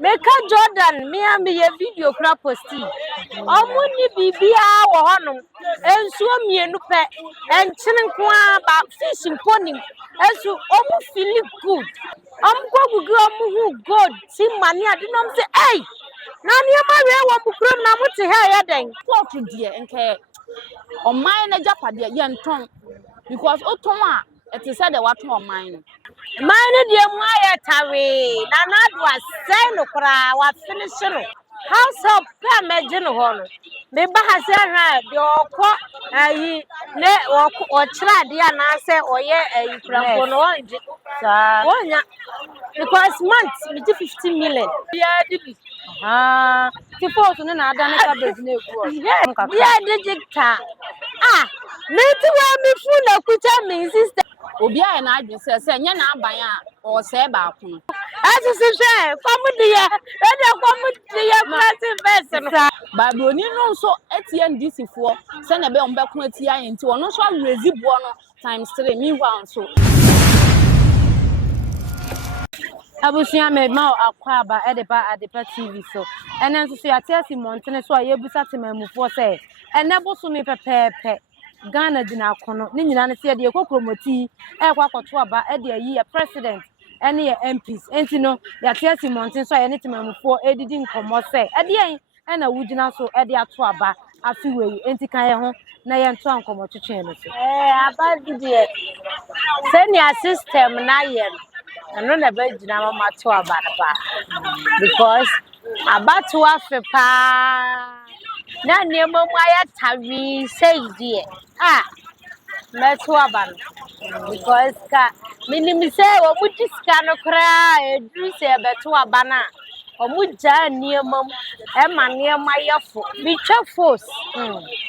Meka Jordan, me and me a video crap posti. Omuni bibia wo honom. Ensuo mienu pe. Enchene kwa ba fishing pony. Ensu omu feel good. Kwa gugu omu hu good. Si mani adinom say, hey! Na niema we wo mukrom na muti ha ya den. Talk to dear nke on mine na japade ye nton because oton a it is said the what on mine. Mine de mu ayetawe. Na na do asai no kra wa finish no. House of Pamejin Hall. Me Bahasa, the Oko, ne or Chra, dear Nasa, or ye, from one. Because months, 15 million. Suppose no na done business. Yeah, digita. Ah, maybe me full of kucha me sister. Obi a na adwi say nya na aban a o se ba ko. As you say, come dear, and come dear, massive person. Babroni no so ATNDC for say na be on be ko atia enti ono so awezi bo no times 3 meanwhile so. Abusia me ma akwaba edeba adepa TV so enen so ya tesi montene so ayebusa temamufo say enebo so me pepepe Ghana dina kono ni nyina ne se de ekokromoti ekwakoto aba e de ayi president ene ye MPs enti no ya tesi montene so ye temamufo edidi nkomo say e de ena wugina so e de ato aba afiwe enti kan ye ho na ye nto ankomo twetwe no so aba de senior system na ye no na be jina mama to ababa because abatu afepa na niemo mu ayatawi say die meto aban because ka minimi say o mu diska no kra edru say beto abana o mu ja niemo e ma niemo ayefo bi twa force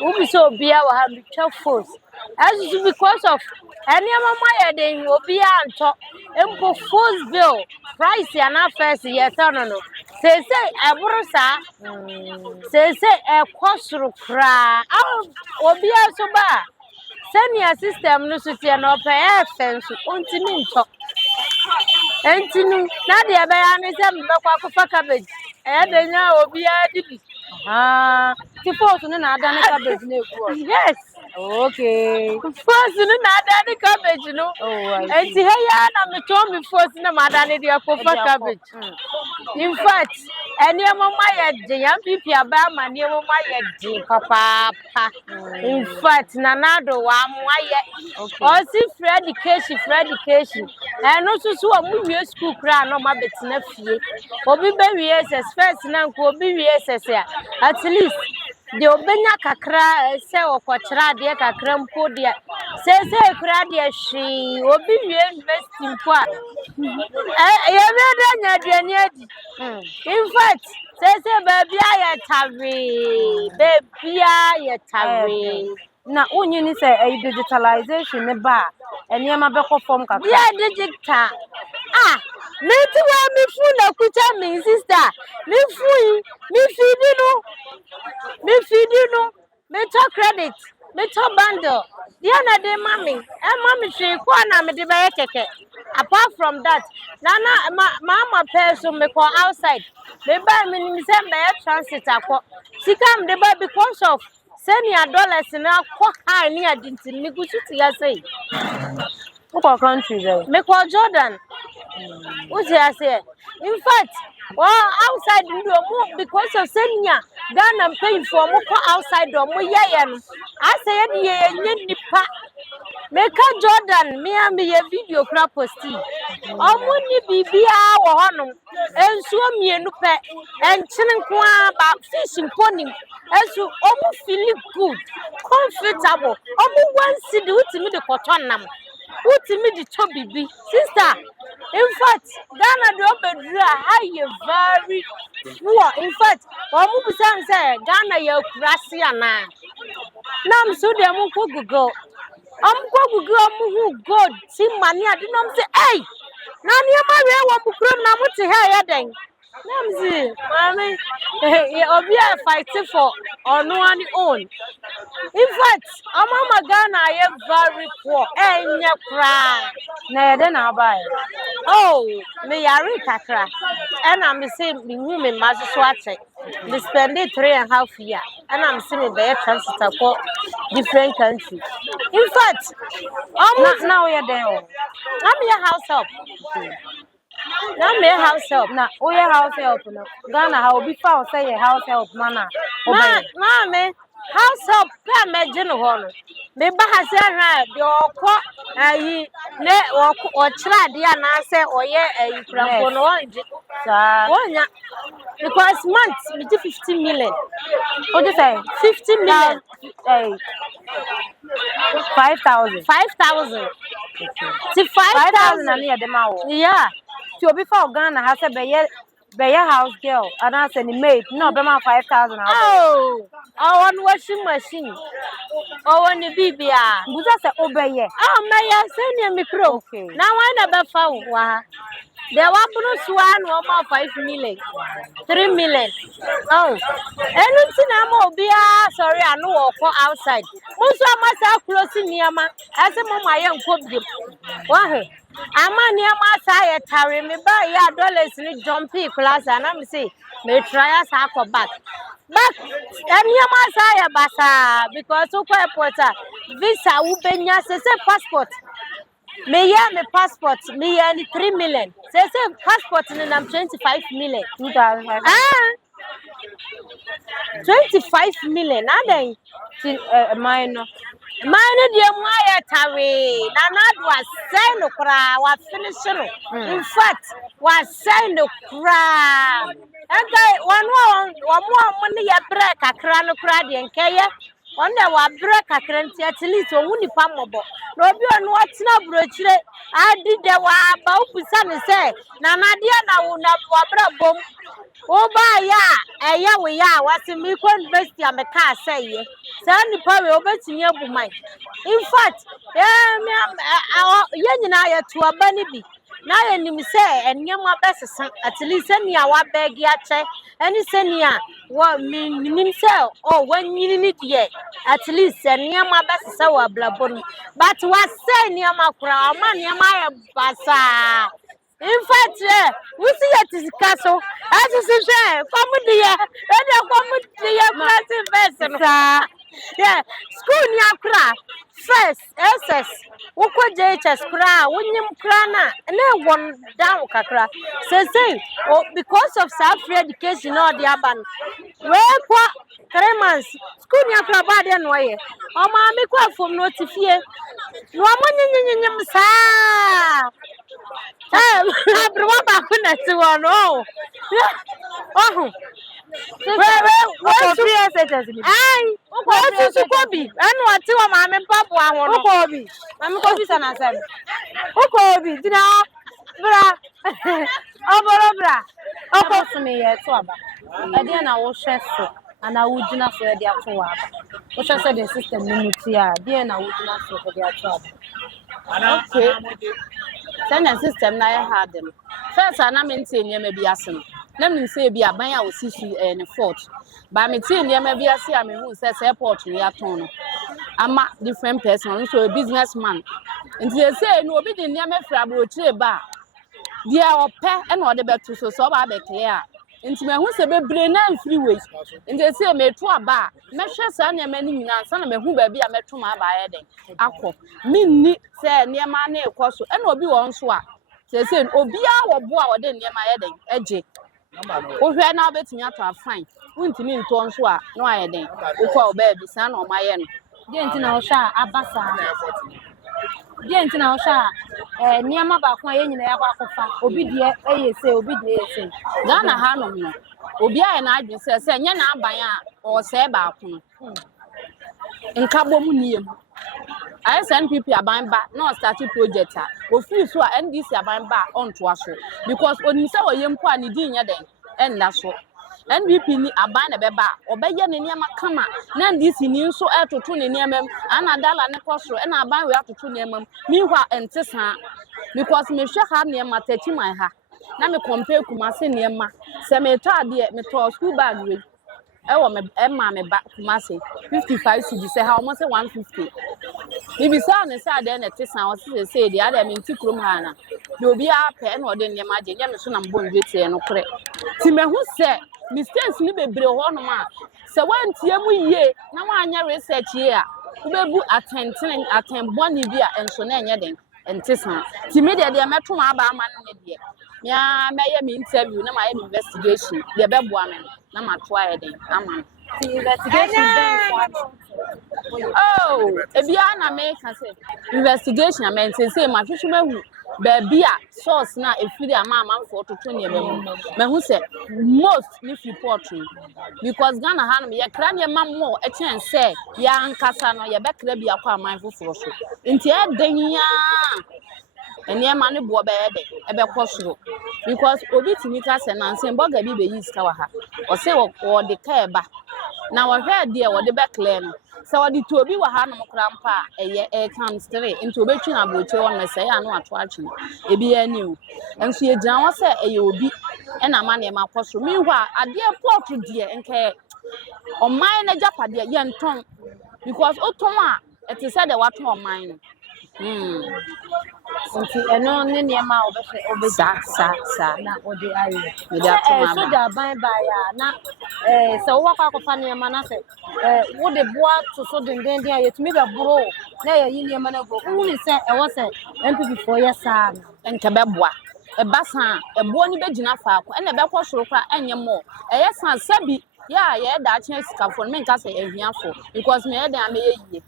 wo bi so bia wa ha bi twa force as because of niemo ma ye obi anto empo force bill price ya na first year no say eburusa say e kwosuru kra obi aso ba senior system no so tie no pe fence ontimi nto entinu na de be ya ne se mbekwa kofa cabbage de nya obi adibi suppose no na done cabbage na eku yes okay first no na done cabbage no enti he ya na me to me first na ma done de kofa cabbage in fact eniemo ma ye de yan pipi aba ma eniemo ma ye de papa in fact na do wa mo aye o si Freddy Keshi no susu o mu wie school kra no ma betina fie obi be wie ss first na nko obi wie ss at least de obenya kakra se okochira de kakra mpo de se kra de hwi obi wie university mpo ye be da nya de ni adi in fact se baby aye tawe na onye ni say digitalization ne ba eniema be ko form kakra yeah digital me ti wa mi fu na kucha me sister me fu me feed no me to credit me to bundle dia na de mami hwe ko na me de ba keke apart from that na mama person me ko outside me buy me ni se be transit akọ sika me de ba because of senior dollars na ko high ni adinti me gusu ti ya say what country there me ko Jordan what you say in fact outside no because of senior Ghana paying for mo outside do mo yeye no I say ye nipa Meka Jordan me and me video crap posti omuni bibia wo honom ensuo mienu pe enchene kwa ba fishing pony ensu omu feel good comfortable omu wansi de utimi de kotonam utimi de to bibi sister in fact Ghana do bedru high very poor in fact omu bisan say Ghana ya kurasi ana nam so de mu ko Google Google God see money I did not say hey Nani ma we mukrom na muti ha ya den Namzi mami obi a fight for on one own. In fact, Mama Ghana I am very poor. And ya cry. Na then I buy. Oh, me yari kakra. And I'm saying the women must swatch it. They spend it 3.5 years. And I'm saying they transit for different countries. In fact, almost Now we are there. I'm your house help. I'm your house help. Na we are house help no. Ghana how be foul say house help mana. Mama, house help can imagine one. Me bahasa the okwa ayi ne ochra dia na say oye krampo no onje. Wonya because month me 15 million. What you say? 50 million. 5,000. 5,000. See 5,000 5,000 near the mouth. yeah. So before Ghana has a be house girl and I send the maid. No, be my 5,000. Oh, on washing machine. Oh, on the BBA. You just say obey. Oh, may I send you me pro? Okay. Now I never found one. There was one more 5 million, 3 million. Oh, anything I'm be sorry, I know walk outside. Most of myself closing near my as a mama young cook. Why? I'm near my side, Tarry me by ya dollars in jumpy class, and I'm say, may try us half back. But I'm near my side, Bassa, because so quite porter visa will be your passport. Me me passport, me 3 million. Say passport and I'm 25 million. 2,500. 25 million. Nada. Minor. Mine dear Maya Tari. Nana was saying no cry, was finishing. In fact, was saying no cry. And one more money ya break a crown of crady and kaya. One day wa break a currency at least or wooly pamobo. No be on what's not brochure. I did the wa about Pusan say. Nana dear now will not wabra bomb. Oh, by ya, we are. What's in me? One bestia, me car say ye. Send the power over to me, mine. In fact, our young I to a bunny bee. Now, and you say, and you my best at least send me our bag yet, and you send me what mean sell or when you need yet. At least send me my best sour blabon. But what say near my crown, man, my bassa. In fact, we see at this castle as a share. Come dear, and a come dear, classic person. Yeah, school near craft. First, SS, Uko JHS cra, William Crana, and then one down Kakra. Say, because of self free education or the aban. Where qua 3 months, school near Crabadi and way. Oh, mammy, qua from notify. No one, sir. I brought back to one. Oh, where to be? I want to Kobe. And what to a mamma and papa. I want to Kobe. I'm Kobe and I said, oh, Kobe, did I? Bra. Oh, course me, yes, I didn't know chef, and I would not for their tour. Which I said the system, dear, and I would not for their trouble. Okay. Send a system na I had them. First, I'm saying you may be asking. Let me say, be a buyer or see and a fort. But I'm saying you may be a see, I mean, who says airport in your tone. I'm a different person, so a businessman. And they say, no, be the near me for a brochure bar. They are pair and what about to so I be clear. Into my who's a brain and freeways. And they say, me to a bar. Measure son and many son of me who be a metro my by heading. Aqua. Me say near my name, cost and will be on swap. They say, Obia or boa or then near my heading, edgy. Oh, we are now betting out to fine. Wouldn't mean to on swap, no heading. We call baby son or my end. Didn't know Sha Abassa. Didn't know Sha. Near my back, my in the Abacofa, obedient, say, obedient. Ghana Hanum. Obia and I just say, Yana Baya or Seba. In Cabo Munium. I send people a buying back, not starting project. Or free so and this a buying back on to us. Because when you saw a young one, you didn't and that's what. And we pin a buying a beba, or Bayan in Yamakama. None this in you so air to tune in Yamam, and a dollar and a cost, and I buy we have to tune Yamam. Meanwhile, and Tessa, because me sure had near my 30 my ha. Now me compare Kumasi near ma. Semetra dear, me to school bag with. me Emma me back Kumasi 55 cedi say how much 150. Maybe say on say then it is now say the other mean tikrum hana. You be a pen or then imagine ya me so na mbon dwete no kre. Ti me hu say mistakes ni bebre ho no ma. Se wantie mu ye na wanya research ye a ubebu attenboni bi a enso na enye den entisa. Ti me de meto ma aba ama ne de. Ya me interview na my investigation de bebo amen na ma to aye den ama. Investigation then Oh, ebia na me ka say investigation amen say ma hwehwe mahu ba bia source na efiri ama amanfo toto ne me hu say most if report because Ghana ha no ye kra ne mammo e chen say ya nkasa no ye bekra bia kwa amanfo foro so nti e den ya enema ne bo be de e be kosoro because obi timi ka say na nsem boga bi be yi ska wa ha o say wo de ka eba na wo hwe de wo de be clear no so wo de to obi wa ha no krampa eye e can stray into obetwi na broche won say ya no ato achi ebi ani o enso ye gyan wo say eye obi e na ma ne ma kosoro mi hwa ade port de enke oman na japade ye nton because oton a it is said the what oman no nti eno ne niema obesa na odi ayi we da to ma so da ban ba ya na so wo kwa kofa niema na se wo de boa to so denden den ayetumi be bro na ye yi niema na go wo ni se e wo se MPP for yes sa enke beboa ebasa ebo ni begina faako ene be kɔ soro kra enye mo eye san sabi ya ye da chen sikafo me nka se ehiafo because me ye dan me ye yie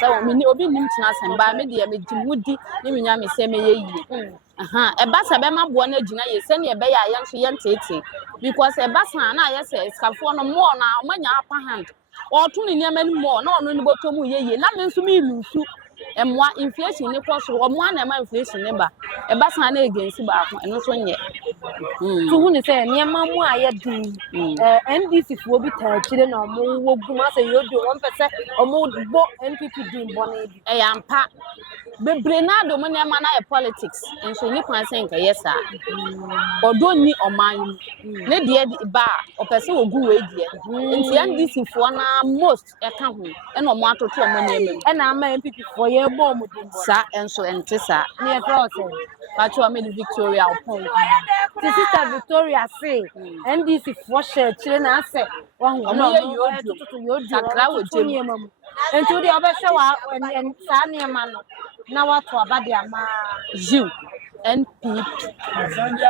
se wo me ni obi nim tina semba me de me dimudi ni me nya me se me ye yie ebasa be ma bo na gina ye se ne be ya ye nso ye ntete because ebasa na ye se sikafo no mo na manya upper hand otu ni niam ni mo na onu ni botomu ye yie na me nso me lusu emwa inflation ni kosoro omwa na ma inflation ne ba ebasa na agency ba ko eno so nye to hu ni se niema mu aye din NDC fo bi ta kire na omo wo guma se yodo won pese omo bo NPP din bo na bi e yampa bebre na do mo niema na politics enso ni kwan se nka yesa odo ni oman ne de ba opese ogu we de nti NDC fo na most e ka ho e na omo atoto omo niema e na ama MPP fo ye bo mu din bo sa enso entisa ni e process pacho me Victoria upon ti sister Victoria say NDC fo share kire na ase wa hu omo ye yodo sakra wo jem niema mu enti wo de obehwe wa sa niema no na wato abade ama you NPP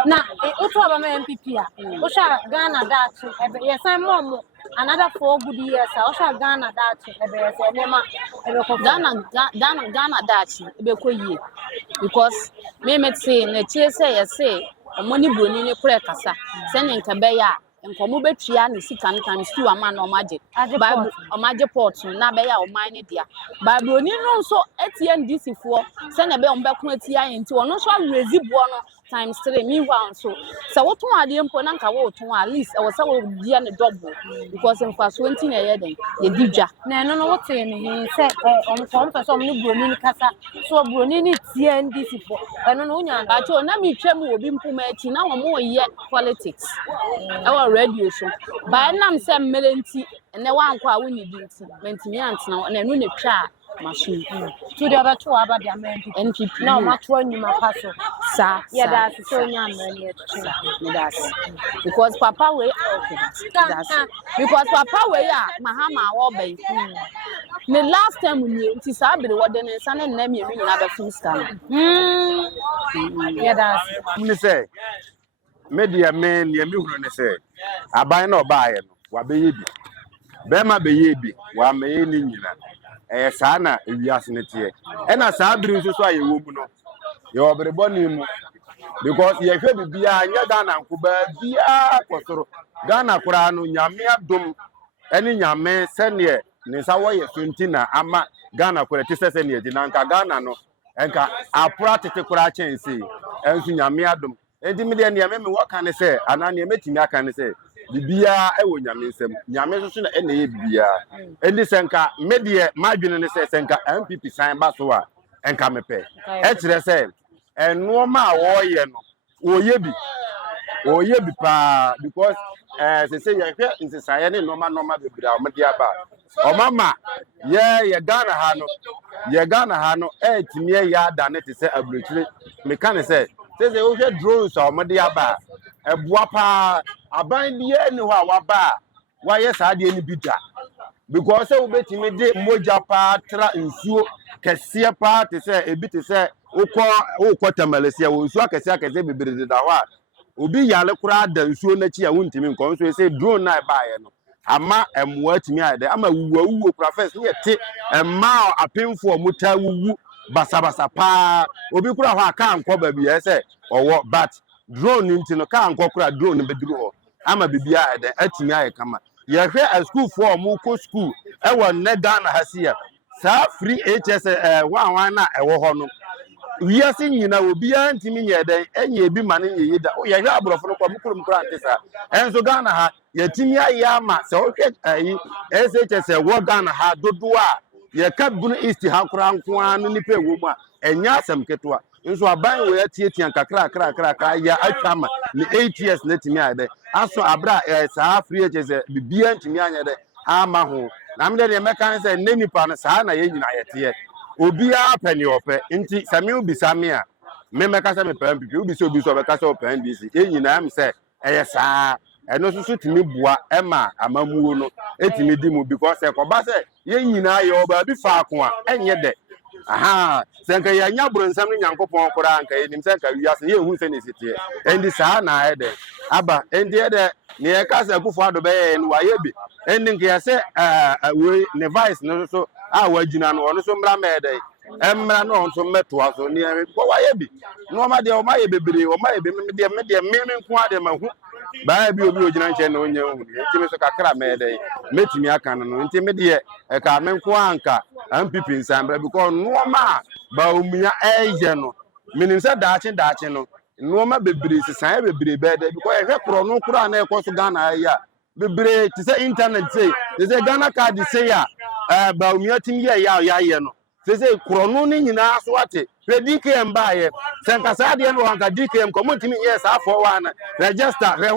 na oto aba ma MPP a o sha Ghana dachi ebe yesan mom another 4 good years o sha Ghana dachi ebe yesan nema ebe ko Ghana dachi ebe ko yie because me say na chie say ye say omoni broni ne kure kasa se ne nka be ya nkomo betua ne sika ne kan stu ama na omaje bible omaje port na be ya oman ne dia bible ni no so NDC fo se ne be ombeko atia enti ono so awrezi bo no times 3 meanwhile so woton ade mpo na nka woton at least e wo se wo dia ne double because in fast 20 na ye den ye didwa na no wote ne he se on person ne broni ne kasa so broni ne tie NDC fo eno no nya ba cho na mi twam obi mpo ma achi na wo mo ye politics radio so ba nam se mmelenti ene wankwa a woni di nti mentimi antena na enu ne twa machine to the other two about the NPP no match one you ma paso sa yeah that's so nya money that's because papa we that's because papa we mahama wo bai the last time we nti sa bere wo de ne sa ne na mienu nyina ba full scan yeah that's me say media men ye mi hunu ne say aban na obaaye no wa beye bi be ma beye bi wa meye ni nyina saa na ewiase ne tie e na saa biri nso so aye wo mu no ye obrebo ni mu because ye hwe bibia anya Ghana nkuba bia kosoro Ghana kura no nyame adom eni nyame sene ne sa wo ye 20 na ama Ghana kura ti sese ne di na nka Ghana no enka apura tete kura chense ensu nyame adom enti me de ne me waka ne se ana ne metimi aka ne se bibia e wo nyame nsem nyame so na ene ye bibia endi senka medie madwene ne se senka MPP san ba so a enka mepe e kire se eno ma wo ye no oye bi pa because say you inside normal be bra o de aba o mama ye Ghana ha no timi ya da ne te say abrochire me kan say o hwe drones o de aba eboa pa aban bia ni ho a waba wa ye sa de ni bida because we betimi de moja pa tra nsuo kese pa te say ebi te say ukọ tamalesia wo nsuo akese bebere da ho a obi yale kura da nsuo na chi a wontimi nko nso say drone na ba ye no ama emwa atimi ade ama wuwa kura first ne te emma apemfo muta wuwu basabasa pa obi kura ho aka anko ba bi ye say owo but drone nti no ka anko kura drone be duru ho ama bibia ade atimi aye kama ye hwe a school for mu ko school e wo ne Ghana hasia sa free HS wan na e wo ho no wiase nyina obi antimi nye den enye ebi mane ye da o ye hwe aborofo no kwa mukurum kura antesa enso Ghana ha yatimi aya ma se o hwe ayi SHS wo Ghana ha dodo a ye ka bunu east ha kura nko anu nipa ewo mu a enya asem ketwa nso aban wo yatietia kakra ya atwama ni 8 years na timi ade aso abra saa free HS bibia ntimi anya de ama ho na mde de meka se ne nipa no saa na ye nyina yete obi a pani ope nti sami obi sami a me meka se me pan pipi obi so beka se open DC enyina am se eye saa eno susu timi bua ema amamuo no etimi di mu because e koba se ye nyina ye oba bi fa ko a enye de aha senka ya nya bronsam ni nyankopon kora anka enim senka wiase ye hu se ne sitie endi saa na ede aba endi ede ne ye ka se Akufo Addo be ye no waye bi endi nke ya se we ne vice no so a wagina no ono so mra mede emra no onso meto aso ne ko waye bi no ma de o ma ye bebre o ma ye be me de me nko ade ma hu ba bi obi ogina nche na onye hu nti me so kakra mede metimi aka no nti me de ka me nko anka ampipi nsambra because no ma ba omia eje no menim se daache no no ma bebre sesan bebre bede because e hwe kro no kro na e ko so Ghana ya bebre ti se internet say Ghana card say ya ba omia tim ya ye no say kro no ni nyina so ate DKM ba ye senkasa de no hanka DKM community yes afọ wan register re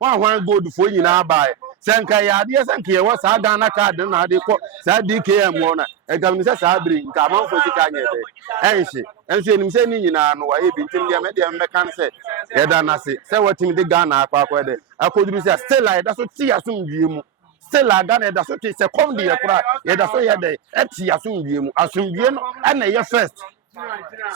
wan gold fo nyina ba ye senka ya de senka ye wa sa Ghana card na de ko sa DKM wona e gam ni se sa bri nka manfo sika nye de enhye enso enim se ni nyina no wa ye bi ntim de me kan se ye da na se watim de Ghana akwa de akoduru se still like that so ti asumdue mu still Ghana da so ti se kom de ye kura ye da so ye de eti asumdue mu asumdue no na ye first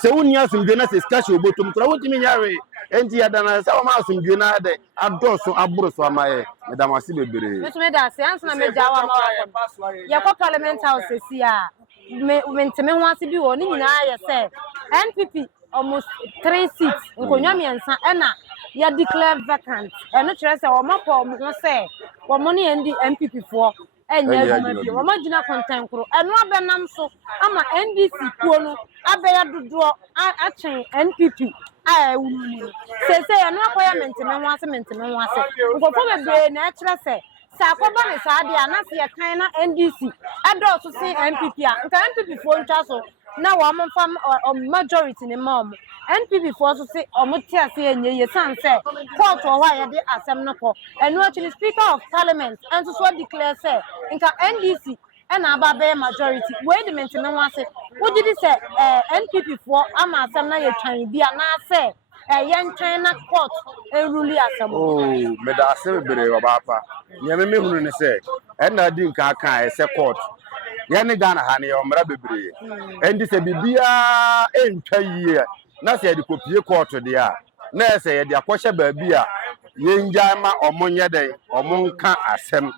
se woni asumdue na se skashe obotom kura wotimi nyare enti ya da na se o ma asumdue na de adoso aburo so amaye me da masi bebere me da se ansa na me jawa ma ye ko parliament house si a me nteme ho ase bi wo ni nyina ye se NPP almost 3 seats nkonwa miensa na ya declare vacant eno kire se wo mapo ho se wo mo ne ndi MPP fo enya adwuma bi wo magina content kro eno abenam so ama NDC kuo no abeya dodo achen NPP wunu se eno akoya menteme ho ase nkofo bebe na kire se sa akoba ne sa de anase ye kan na NDC ado so se MPP a nka MPP fo ntwa so na wo amfam majority ne mom NPP for so say omote ase enye ye san say court o wa ye de asem no ko enu actually speaker of parliament and so declare say nka NDC na aba be majority we de maintain no ase wo di say NPP for ama asem na ye twan bia na say yen twan na court rule asem me da asem bere wa papa nyame me hunu ne say na di nka aka say court yani Ghana ha ne yo mra bebre endi se bibia entwa yie na se de kopie court de a na se ye de akwhye baabi a yenja ma omonye den omonka asem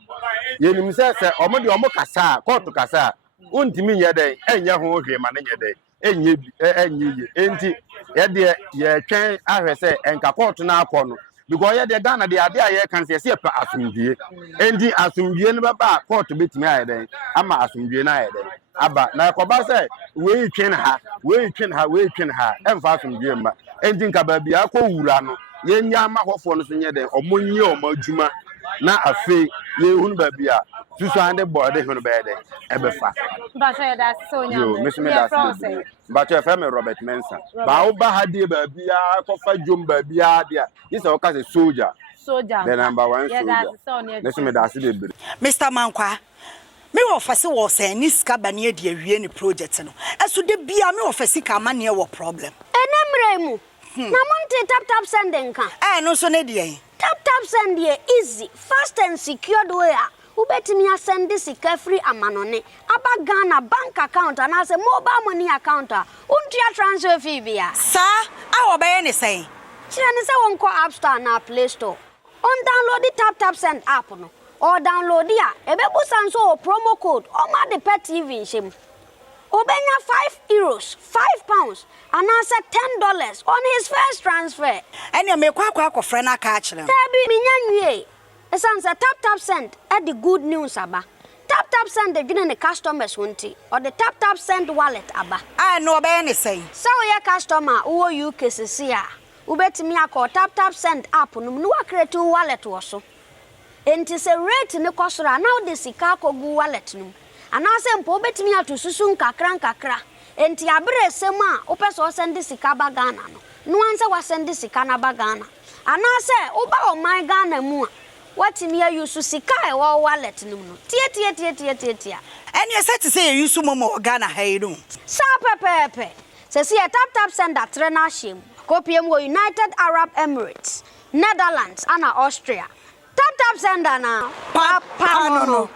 yenim se omo de omo kasa court kasa untimi nye den enye ho hwe ma ne nye den enye bi enye yie enti ye de ye twen ahwe se enka court na akọ no because ye de Ghana de ade a ye kan se pa asumdie endi asumdie no baba court betimi aye den ama asumdie na aye den aba na ekoba se we twen ha emfa asumdie mba endi nka ba bia akọ wura no ye nya ma hofo no so nye den omonye omadwuma na afi ye hunu ba bia susu ande bode hunu ba de ebefa ba so da so nya yo me ba to FM Robert Mensa ba wo ba ha die ba bia ko fa jom ba bia dia yi se o ka se soldier soldier. The number one Yeah, soldier. that's so near. Let's me that's the Mr. Mankwa. Me office was say ni sika ba ne de awie ni project no. Eso de bia me office ka ma ne wo problem. Enemre mu. Na monte tap send nka. No so ne de Tap send here easy, fast and secured way. Ubetimi send this sika free amanone. Aba Ghana bank account and as a mobile money account. Untia transfer fee via. Sir, I obey ni say. Chine say won ko App Store na Play Store. On download the tap send app no. Or download ya. Ebebu sanso promo code. Oma the pet TV shim. Obenya €5, £5, and answer $10 on his first transfer. And you make kwa friend na catch them. Tabi minyanwe. Esanse tap send at the good news aba. Tap send the gina the customers wonti or the tap send wallet aba. I know obey any say. So your customer who you kesisia. Ubetimi akọ tap send app no no create wallet wo so. Enti se rate ne kosora now the sika kogu wallet no. Anase mpo betimi atususu nkakra enti abere sem a opeso send sika ba Ghana no anse wa send sika na ba Ghana anase oba o my Ghana mu a watimi ayusu sika e wo wallet no tie And you said to say you use momo Ghana hayru sa pepepe se si tap send that trena shim kopiem wo United Arab Emirates, Netherlands and Austria. Tap send na pa no